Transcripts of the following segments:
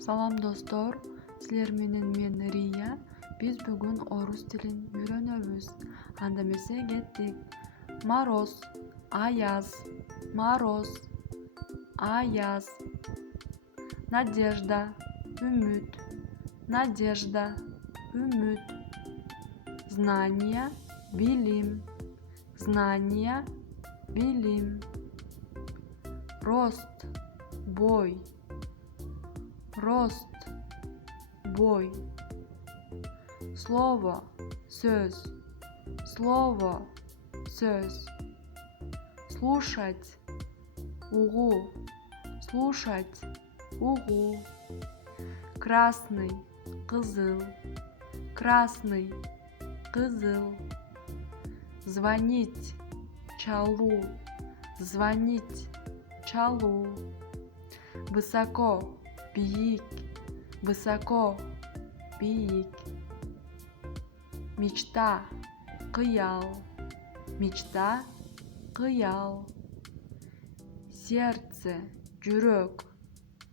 Салам достор, силер менен мен Рия. Биз бүгүн орус тилин үйрөнөбүз. Анда эмесе кеттик. Мороз, аяз, мороз, аяз. Надежда, үмүт, надежда, үмүт. Знания, билим, знания, билим. Рост, бой, рост, бой. Слово, сөз, слово, сөз. Слушать, угу, слушать, угу. Красный, кызыл, красный, кызыл. Звонить, чалу, звонить, чалу. Высоко, биик, высоко, биик. Мечта, кыял, мечта, кыял. Сердце, жүрөк,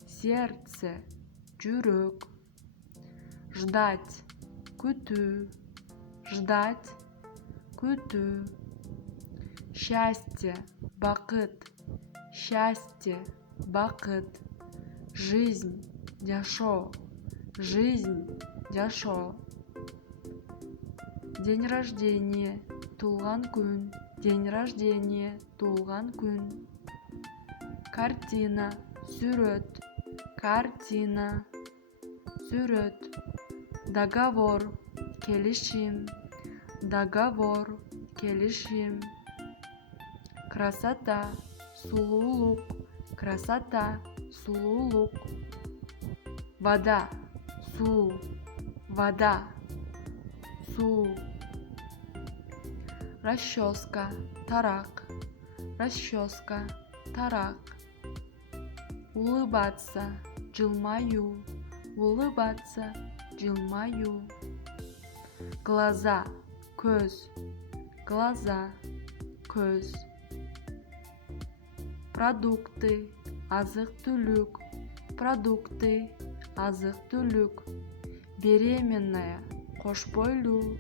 сердце, жүрөк. Ждать, күтүү, ждать, күтүү. Счастье, бакыт, счастье, бакыт. Жизнь, жашоо, жизнь, жашоо. День рождения, туулган күн, день рождения, туулган күн. Картина, сүрөт, картина, сүрөт. Договор, келишим, договор, келишим. Красота, сулуулук, красота, сулуулук. Вода, суу, вода, суу. Расческа, тарак, расческа, тарак. Улыбаться, жылмаю, улыбаться, жылмаю. Глаза, көз, глаза, көз. Продукты, азык-түлүк, продукты, азык-түлүк. Беременная, кош бойлуу,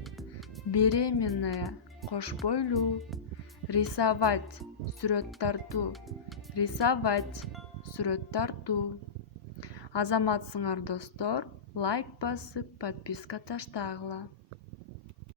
беременная, кош бойлуу. Рисовать, сүрөт тартуу, рисовать, сүрөт тартуу. Азаматсыңар достор, лайк басып, подписка таштагыла.